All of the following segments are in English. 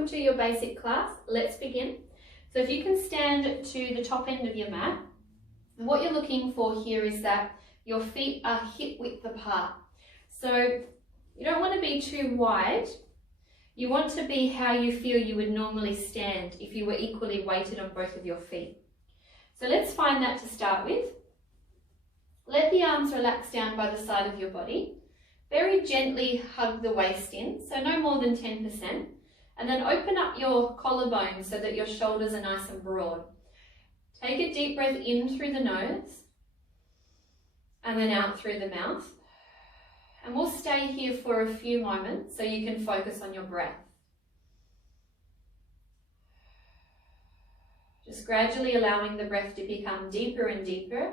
welcome to your basic class. Let's begin. So if you can stand to the top end of your mat, and what you're looking for here is that your feet are hip width apart. So you don't want to be too wide. You want to be how you feel you would normally stand if you were equally weighted on both of your feet. So let's find that to start with. Let the arms relax down by the side of your body. Very gently hug the waist in, so no more than 10%. And then open up your collarbone so that your shoulders are nice and broad. Take a deep breath in through the nose and then out through the mouth. And we'll stay here for a few moments so you can focus on your breath. Just gradually allowing the breath to become deeper and deeper.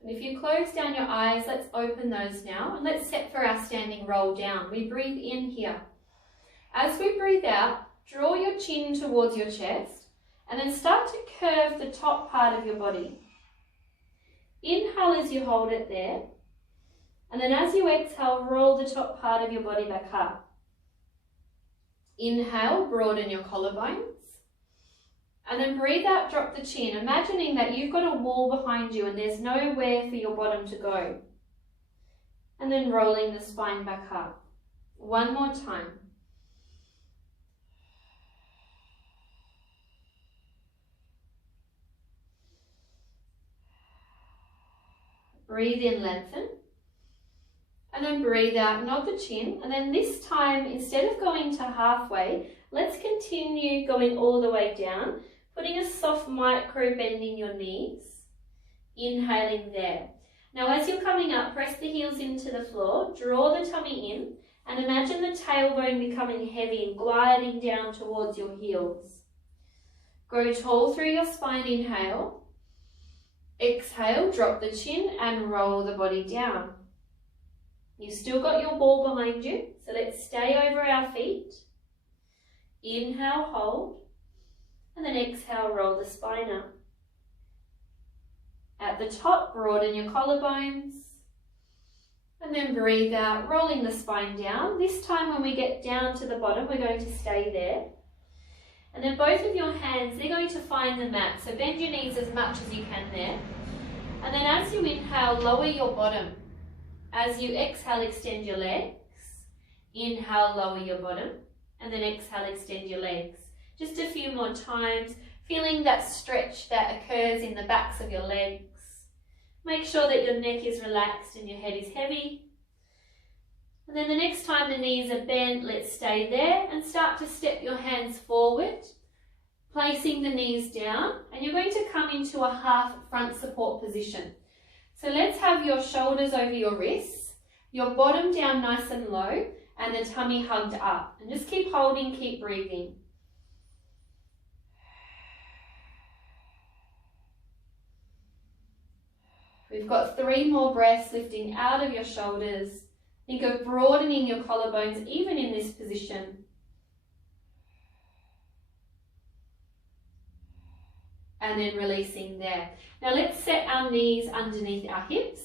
And if you close down your eyes, let's open those now and let's set for our standing roll down. We breathe in here. As we breathe out, draw your chin towards your chest and then start to curve the top part of your body. Inhale as you hold it there, and then as you exhale, roll the top part of your body back up. Inhale, broaden your collarbones, and then breathe out, drop the chin, imagining that you've got a wall behind you and there's nowhere for your bottom to go. And then rolling the spine back up. One more time. Breathe in, lengthen, and then breathe out, nod the chin, and then this time, instead of going to halfway, let's continue going all the way down, putting a soft micro bend in your knees, inhaling there. Now as you're coming up, press the heels into the floor, draw the tummy in, and imagine the tailbone becoming heavy and gliding down towards your heels. Grow tall through your spine, inhale. Exhale, drop the chin and roll the body down. You've still got your ball behind you, so let's stay over our feet. Inhale, hold, and then exhale, roll the spine up. At the top, broaden your collarbones, and then breathe out, rolling the spine down. This time when we get down to the bottom, we're going to stay there. And then both of your hands, they're going to find the mat. So bend your knees as much as you can there. And then as you inhale, lower your bottom. As you exhale, extend your legs. Inhale, lower your bottom. And then exhale, extend your legs. Just a few more times, feeling that stretch that occurs in the backs of your legs. Make sure that your neck is relaxed and your head is heavy. And then the next time the knees are bent, let's stay there and start to step your hands forward, placing the knees down, and you're going to come into a half front support position. So let's have your shoulders over your wrists, your bottom down nice and low, and the tummy hugged up. And just keep holding, keep breathing. We've got 3 more breaths, lifting out of your shoulders. Think of broadening your collarbones even in this position. And then releasing there. Now let's set our knees underneath our hips.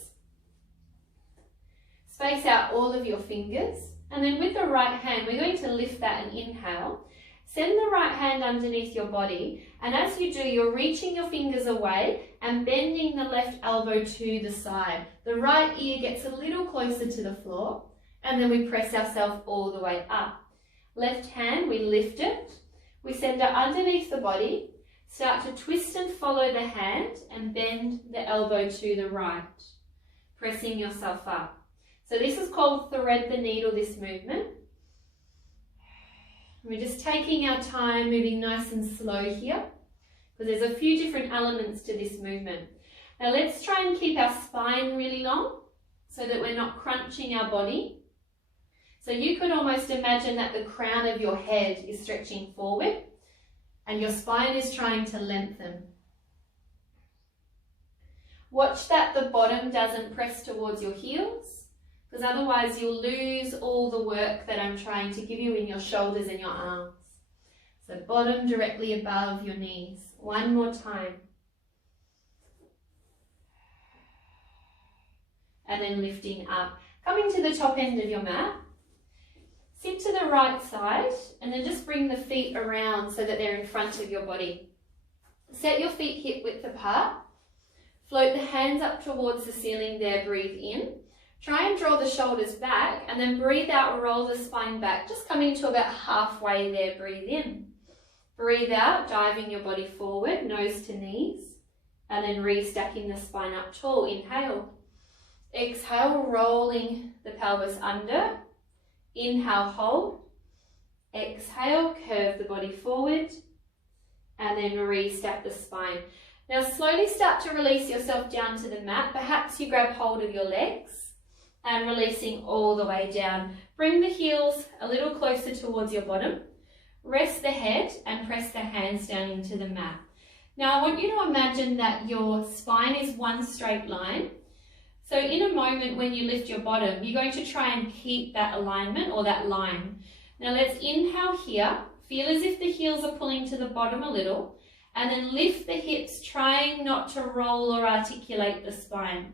Space out all of your fingers. And then with the right hand, we're going to lift that and inhale. Send the right hand underneath your body. And as you do, you're reaching your fingers away and bending the left elbow to the side. The right ear gets a little closer to the floor. And then we press ourselves all the way up. Left hand, we lift it. We send it underneath the body. Start to twist and follow the hand and bend the elbow to the right. Pressing yourself up. So this is called thread the needle, this movement. We're just taking our time, moving nice and slow here, because there's a few different elements to this movement. Now let's try and keep our spine really long so that we're not crunching our body. So you could almost imagine that the crown of your head is stretching forward and your spine is trying to lengthen. Watch that the bottom doesn't press towards your heels, because otherwise you'll lose all the work that I'm trying to give you in your shoulders and your arms. So bottom directly above your knees. One more time. and then lifting up. Coming to the top end of your mat, sit to the right side and then just bring the feet around so that they're in front of your body. Set your feet hip width apart. Float the hands up towards the ceiling there, breathe in. Try and draw the shoulders back and then breathe out, roll the spine back, just coming to about halfway there, breathe in. Breathe out, diving your body forward, nose to knees, and then re-stacking the spine up tall. Inhale. Exhale, rolling the pelvis under. Inhale, hold. Exhale, curve the body forward, and then re-stack the spine. Now slowly start to release yourself down to the mat. Perhaps you grab hold of your legs and releasing all the way down. Bring the heels a little closer towards your bottom. Rest the head and press the hands down into the mat. Now I want you to imagine that your spine is one straight line. So in a moment when you lift your bottom, you're going to try and keep that alignment or that line. Now let's inhale here. Feel as if the heels are pulling to the bottom a little, and then lift the hips, trying not to roll or articulate the spine.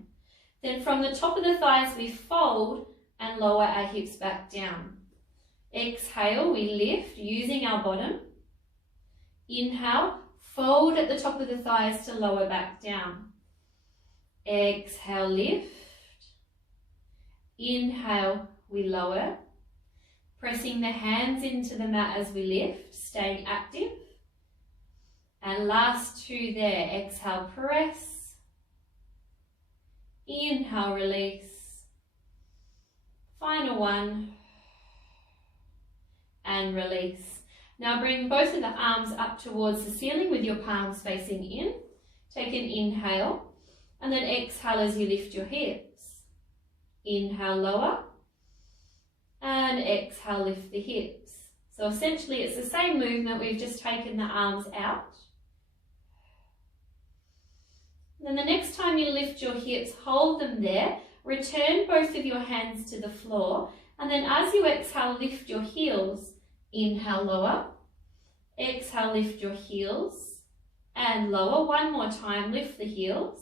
Then from the top of the thighs, we fold and lower our hips back down. Exhale, we lift using our bottom. Inhale, fold at the top of the thighs to lower back down. Exhale, lift. Inhale, we lower. Pressing the hands into the mat as we lift, staying active. And last two there. Exhale, press. Inhale, release. Final one. And release. Now bring both of the arms up towards the ceiling with your palms facing in. Take an inhale. And then exhale as you lift your hips. Inhale, lower. And exhale, lift the hips. So essentially it's the same movement, we've just taken the arms out. Then the next time you lift your hips, hold them there. Return both of your hands to the floor. And then as you exhale, lift your heels. Inhale, lower. Exhale, lift your heels. And lower. One more time, lift the heels.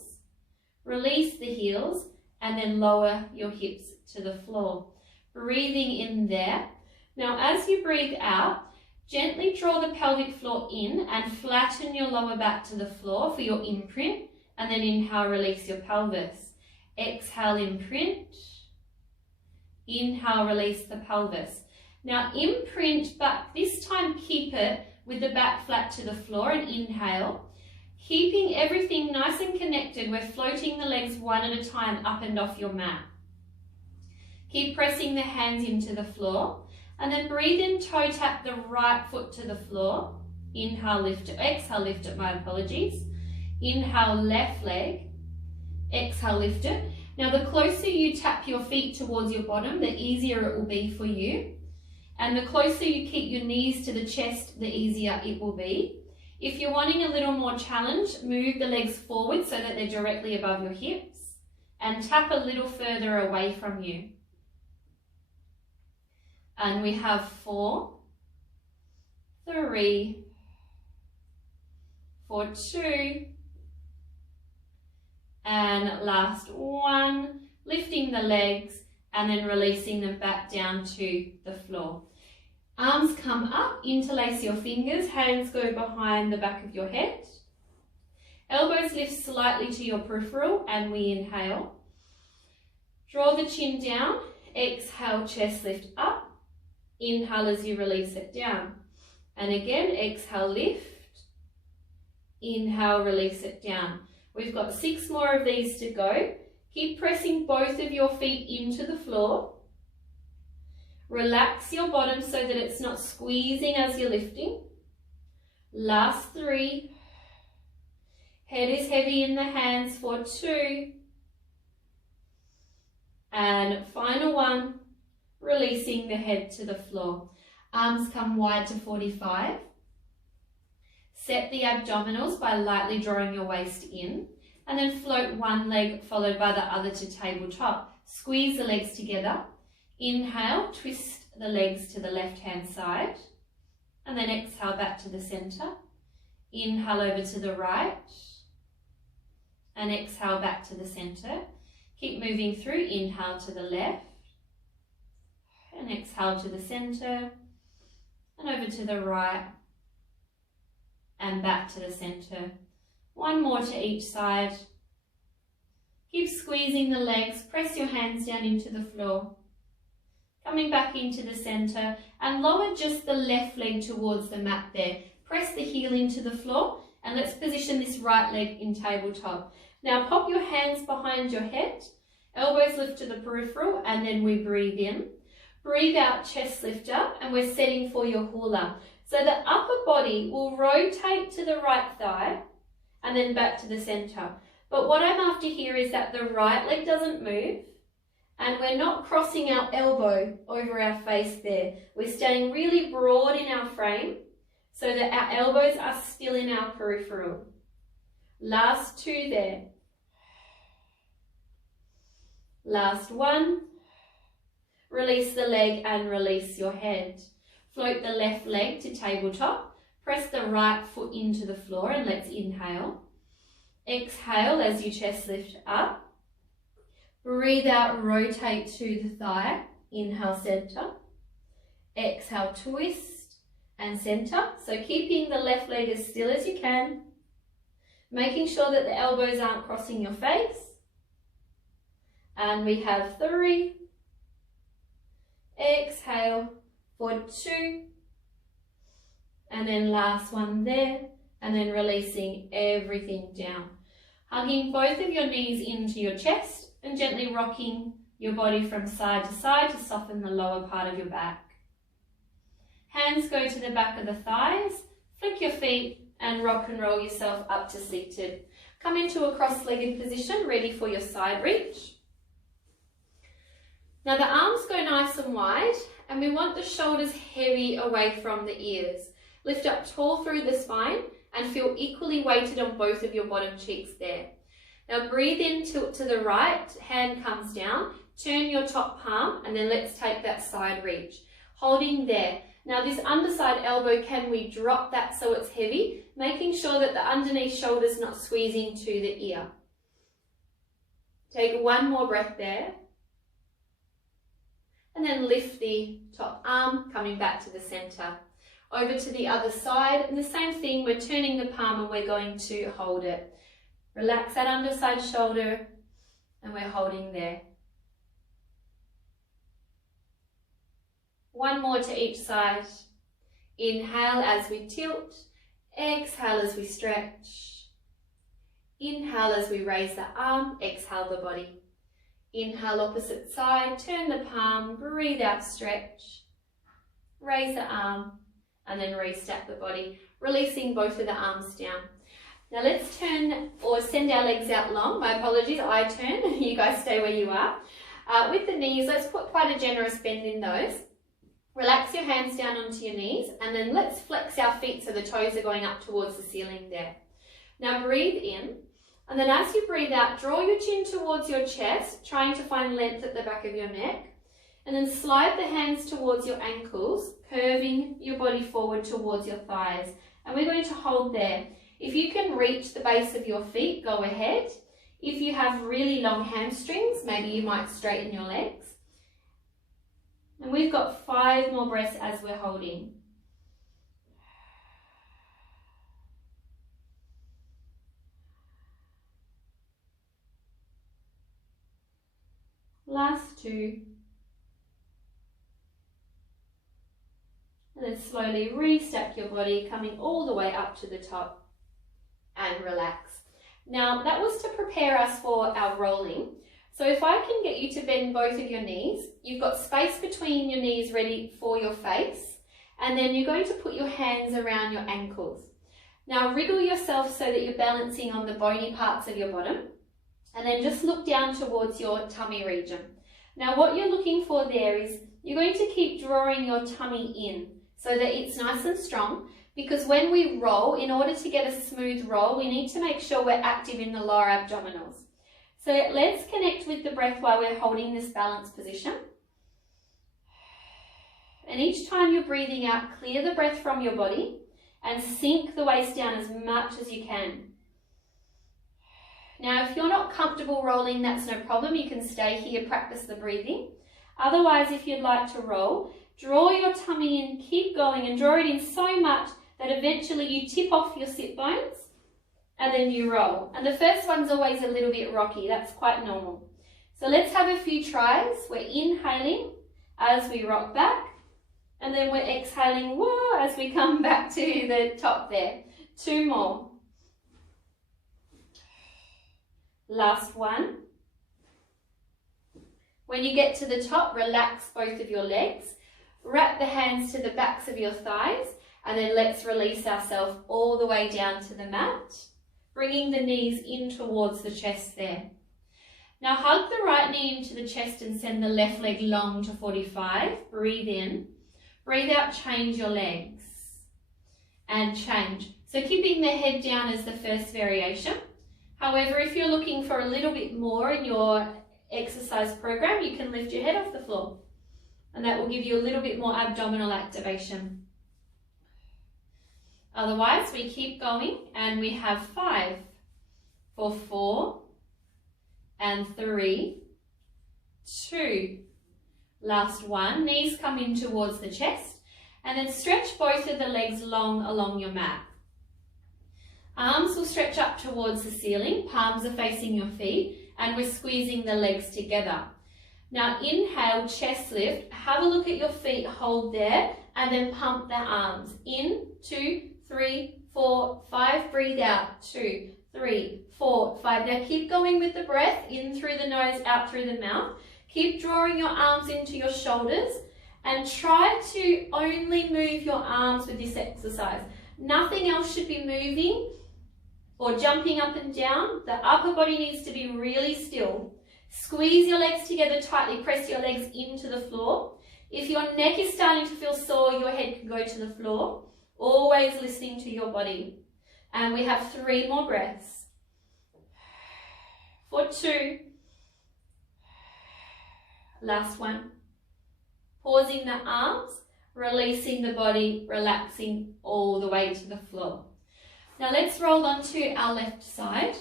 Release the heels and then lower your hips to the floor. Breathing in there. Now as you breathe out, gently draw the pelvic floor in and flatten your lower back to the floor for your imprint, and then inhale, release your pelvis. Exhale, imprint. Inhale, release the pelvis. Now imprint, but this time keep it with the back flat to the floor, and inhale. Keeping everything nice and connected, we're floating the legs one at a time up and off your mat. Keep pressing the hands into the floor, and then breathe in, toe tap the right foot to the floor. Inhale, lift it. Exhale, lift it, my apologies. Inhale, left leg. Exhale, lift it. Now the closer you tap your feet towards your bottom, the easier it will be for you. And the closer you keep your knees to the chest, the easier it will be. If you're wanting a little more challenge, move the legs forward so that they're directly above your hips and tap a little further away from you. And we have 4, 3, for 2, and last 1, lifting the legs and then releasing them back down to the floor. Arms come up, interlace your fingers, hands go behind the back of your head. Elbows lift slightly to your peripheral and we inhale. Draw the chin down, exhale, chest lift up. Inhale as you release it down. And again, exhale, lift. Inhale, release it down. We've got 6 more of these to go. Keep pressing both of your feet into the floor. Relax your bottom so that it's not squeezing as you're lifting. Last 3. Head is heavy in the hands for 2. And final 1, releasing the head to the floor. Arms come wide to 45. Set the abdominals by lightly drawing your waist in, and then float one leg followed by the other to tabletop. Squeeze the legs together. Inhale, twist the legs to the left-hand side, and then exhale back to the center. Inhale over to the right, and exhale back to the center. Keep moving through. Inhale to the left and exhale to the center and over to the right and back to the center. One more to each side. Keep squeezing the legs. Press your hands down into the floor. Coming back into the center and lower just the left leg towards the mat there. Press the heel into the floor and let's position this right leg in tabletop. Now pop your hands behind your head, elbows lift to the peripheral, and then we breathe in. Breathe out, chest lift up, and we're setting for your hula. So the upper body will rotate to the right thigh and then back to the center. But what I'm after here is that the right leg doesn't move and we're not crossing our elbow over our face there. We're staying really broad in our frame so that our elbows are still in our peripheral. Last two there. Last one. Release the leg and release your head. Float the left leg to tabletop. Press the right foot into the floor and let's inhale. Exhale as you chest lift up. Breathe out, rotate to the thigh. Inhale, center. Exhale, twist and center. So keeping the left leg as still as you can. Making sure that the elbows aren't crossing your face. And we have 3. Exhale for 2. And then last one there. And then releasing everything down. Hugging both of your knees into your chest and gently rocking your body from side to side to soften the lower part of your back. Hands go to the back of the thighs, flick your feet and rock and roll yourself up to seated. Come into a cross-legged position, ready for your side reach. Now the arms go nice and wide and we want the shoulders heavy away from the ears. Lift up tall through the spine and feel equally weighted on both of your bottom cheeks there. Now breathe in, tilt to the right, hand comes down, turn your top palm and then let's take that side reach. Holding there. Now this underside elbow, can we drop that so it's heavy? Making sure that the underneath shoulder is not squeezing to the ear. Take one more breath there. And then lift the top arm, coming back to the center. Over to the other side, and the same thing, we're turning the palm and we're going to hold it. Relax that underside shoulder and we're holding there. One more to each side. Inhale as we tilt, exhale as we stretch. Inhale as we raise the arm, exhale the body. Inhale opposite side, turn the palm, breathe out, stretch. Raise the arm and then restep the body, releasing both of the arms down. Now let's turn or send our legs out long. My apologies, I turn, you guys stay where you are. With the knees, let's put quite a generous bend in those. Relax your hands down onto your knees and then let's flex our feet so the toes are going up towards the ceiling there. Now breathe in and then as you breathe out, draw your chin towards your chest, trying to find length at the back of your neck. And then slide the hands towards your ankles, curving your body forward towards your thighs. And we're going to hold there. If you can reach the base of your feet, go ahead. If you have really long hamstrings, maybe you might straighten your legs. And we've got 5 more breaths as we're holding. Last 2. And then slowly restack your body, coming all the way up to the top and relax. Now that was to prepare us for our rolling. So if I can get you to bend both of your knees, you've got space between your knees ready for your face, and then you're going to put your hands around your ankles. Now wriggle yourself so that you're balancing on the bony parts of your bottom, and then just look down towards your tummy region. Now what you're looking for there is you're going to keep drawing your tummy in so that it's nice and strong, because when we roll, in order to get a smooth roll, we need to make sure we're active in the lower abdominals. So let's connect with the breath while we're holding this balanced position. And each time you're breathing out, clear the breath from your body and sink the waist down as much as you can. Now, if you're not comfortable rolling, that's no problem. You can stay here, practice the breathing. Otherwise, if you'd like to roll, draw your tummy in, keep going, and draw it in so much that eventually you tip off your sit bones, and then you roll. And the first one's always a little bit rocky. That's quite normal. So let's have a few tries. We're inhaling as we rock back, and then we're exhaling whoa, as we come back to the top there. 2 more. Last one. When you get to the top, relax both of your legs. Wrap the hands to the backs of your thighs, and then let's release ourselves all the way down to the mat, bringing the knees in towards the chest there. Now hug the right knee into the chest and send the left leg long to 45. Breathe in. Breathe out, change your legs. And change. So keeping the head down as the first variation. However, if you're looking for a little bit more in your exercise program, you can lift your head off the floor. And that will give you a little bit more abdominal activation. Otherwise, we keep going and we have 5 for 4 and 3, 2. Last one, knees come in towards the chest, and then stretch both of the legs long along your mat. Arms will stretch up towards the ceiling, palms are facing your feet, and we're squeezing the legs together. Now inhale, chest lift, have a look at your feet, hold there, and then pump the arms. In, 2, 3, 4, 5, breathe out, 2, 3, 4, 5. Now keep going with the breath, in through the nose, out through the mouth. Keep drawing your arms into your shoulders and try to only move your arms with this exercise. Nothing else should be moving or jumping up and down. The upper body needs to be really still. Squeeze your legs together tightly, press your legs into the floor. If your neck is starting to feel sore, your head can go to the floor. Always listening to your body. And we have 3 more breaths. For 2. Last one. Pausing the arms, releasing the body, relaxing all the way to the floor. Now let's roll onto our left side.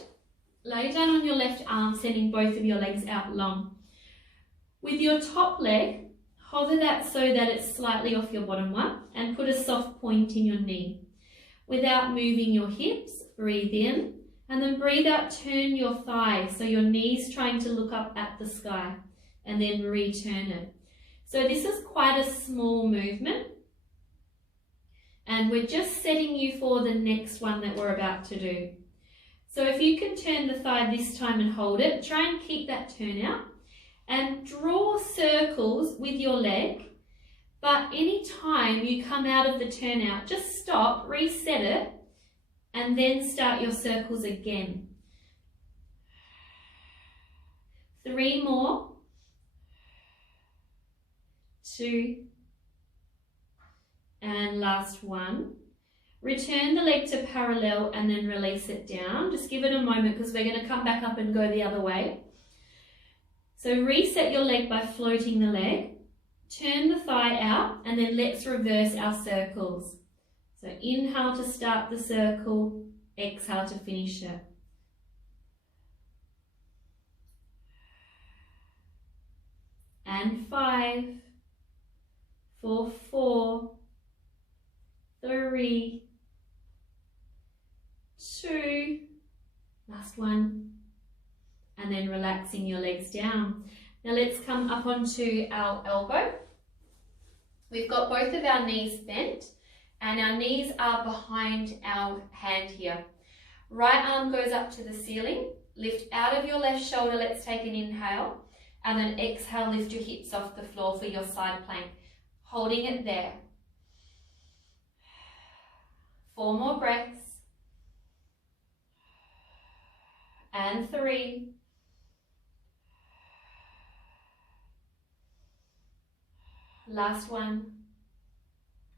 Lay down on your left arm, sending both of your legs out long. With your top leg, hover that so that it's slightly off your bottom one and put a soft point in your knee. Without moving your hips, breathe in and then breathe out, turn your thigh so your knee's trying to look up at the sky and then return it. So this is quite a small movement and we're just setting you for the next one that we're about to do. So if you can turn the thigh this time and hold it, try and keep that turn out and draw circles with your leg. But any time you come out of the turnout, just stop, reset it, and then start your circles again. 3 more. 2. And last one. Return the leg to parallel and then release it down. Just give it a moment because we're going to come back up and go the other way. So reset your leg by floating the leg. Turn the thigh out and then let's reverse our circles. So inhale to start the circle, exhale to finish it. And 5, for 4, 3, 2, last one, and then relaxing your legs down. Now let's come up onto our elbow. We've got both of our knees bent and our knees are behind our hand here. Right arm goes up to the ceiling, lift out of your left shoulder, let's take an inhale, and then exhale, lift your hips off the floor for your side plank, holding it there. 4 more breaths. And 3. Last one.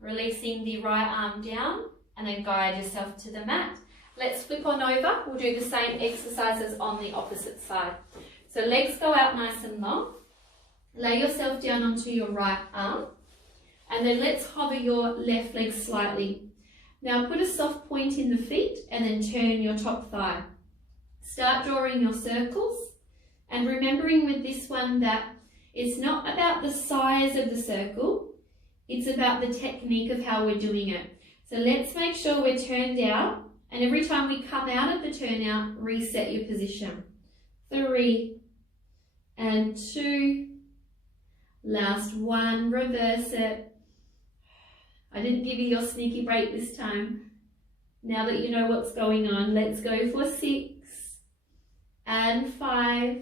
Releasing the right arm down and then guide yourself to the mat. Let's flip on over. We'll do the same exercises on the opposite side. So legs go out nice and long. Lay yourself down onto your right arm and then let's hover your left leg slightly. Now put a soft point in the feet and then turn your top thigh. Start drawing your circles, and remembering with this one that it's not about the size of the circle, it's about the technique of how we're doing it. So let's make sure we're turned out, and every time we come out of the turnout, reset your position. 3 and 2, last 1, reverse it. I didn't give you your sneaky break this time. Now that you know what's going on, let's go for 6 and 5,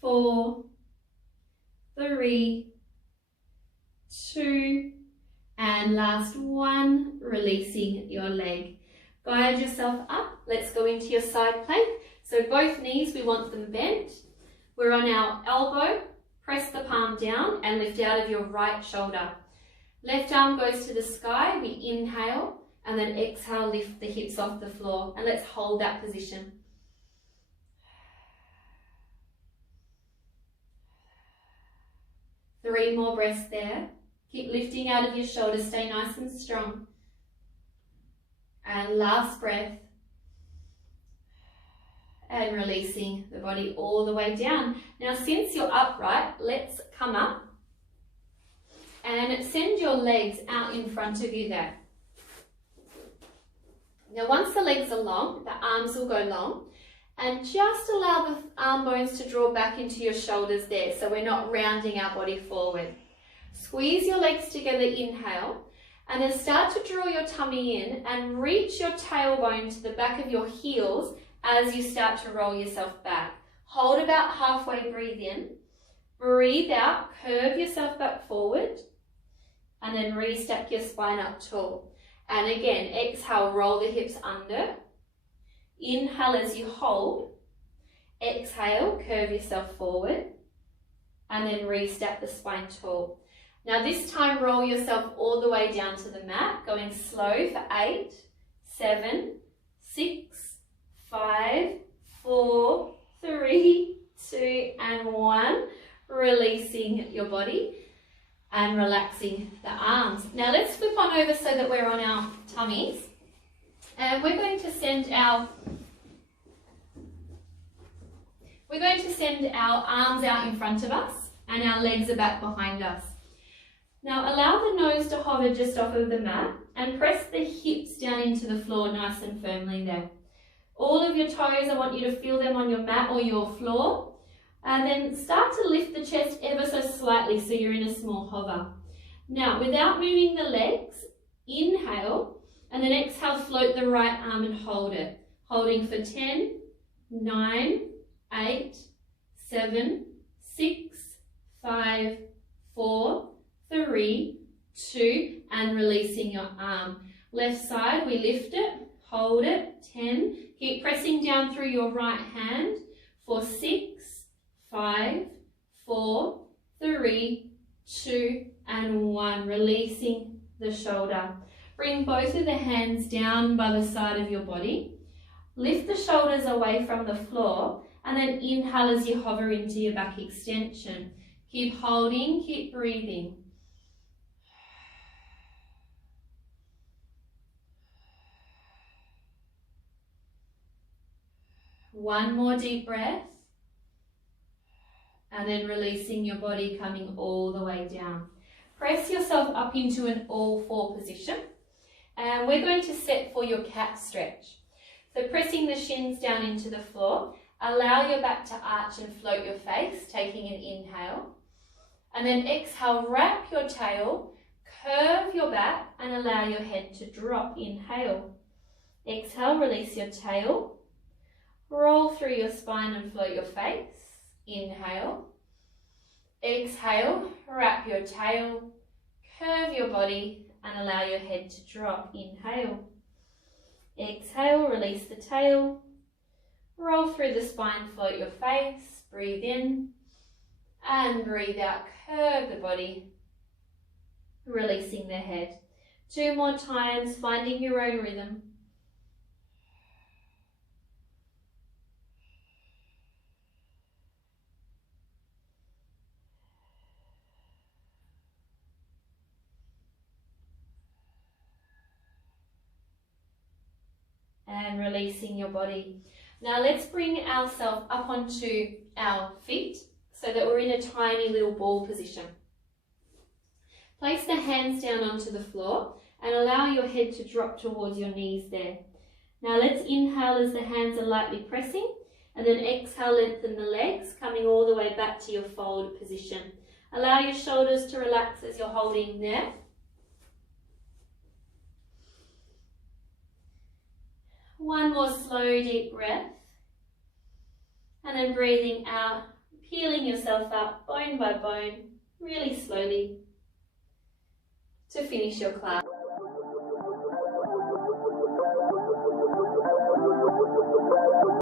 4, 3, 2, and last 1, releasing your leg. Guide yourself up. Let's go into your side plank. So both knees, we want them bent. We're on our elbow. Press the palm down and lift out of your right shoulder. Left arm goes to the sky. We inhale and then exhale, lift the hips off the floor. And let's hold that position. Three more breaths there. Keep lifting out of your shoulders, stay nice and strong. And last breath. And releasing the body all the way down. Now since you're upright, let's come up and send your legs out in front of you there. Now once the legs are long, the arms will go long. And just allow the arm bones to draw back into your shoulders there, so we're not rounding our body forward. Squeeze your legs together, inhale, and then start to draw your tummy in and reach your tailbone to the back of your heels as you start to roll yourself back. Hold about halfway, breathe in, breathe out, curve yourself back forward, and then restack your spine up tall. And again, exhale, roll the hips under. Inhale as you hold, exhale, curve yourself forward, and then restack the spine tall. Now this time roll yourself all the way down to the mat, going slow for 8, 7, 6, 5, 4, 3, 2, and 1. Releasing your body and relaxing the arms. Now let's flip on over so that we're on our tummies. And we're going to send our arms out in front of us and our legs are back behind us. Now allow the nose to hover just off of the mat and press the hips down into the floor nice and firmly there. All of your toes, I want you to feel them on your mat or your floor. And then start to lift the chest ever so slightly so you're in a small hover. Now without moving the legs, inhale. And then exhale, float the right arm and hold it. Holding for 10, 9, 8, 7, 6, 5, 4, 3, 2, and releasing your arm. Left side, we lift it, hold it, 10. Keep pressing down through your right hand for 6, 5, 4, 3, 2, and 1. Releasing the shoulder. Bring both of the hands down by the side of your body. Lift the shoulders away from the floor and then inhale as you hover into your back extension. Keep holding, keep breathing. One more deep breath. And then releasing your body, coming all the way down. Press yourself up into an all-four position. And we're going to set for your cat stretch. So pressing the shins down into the floor, allow your back to arch and float your face, taking an inhale. And then exhale, wrap your tail, curve your back and allow your head to drop. Inhale. Exhale, release your tail. Roll through your spine and float your face. Inhale. Exhale, wrap your tail, curve your body and allow your head to drop. Inhale. Exhale, release the tail. Roll through the spine, float your face. Breathe in and breathe out. Curve the body, releasing the head. 2 more times, finding your own rhythm. And releasing your body. Now let's bring ourselves up onto our feet so that we're in a tiny little ball position. Place the hands down onto the floor and allow your head to drop towards your knees there. Now let's inhale as the hands are lightly pressing, and then exhale, lengthen the legs, coming all the way back to your fold position. Allow your shoulders to relax as you're holding there. One more slow, deep breath. And then breathing out, peeling yourself up bone by bone, really slowly, to finish your class.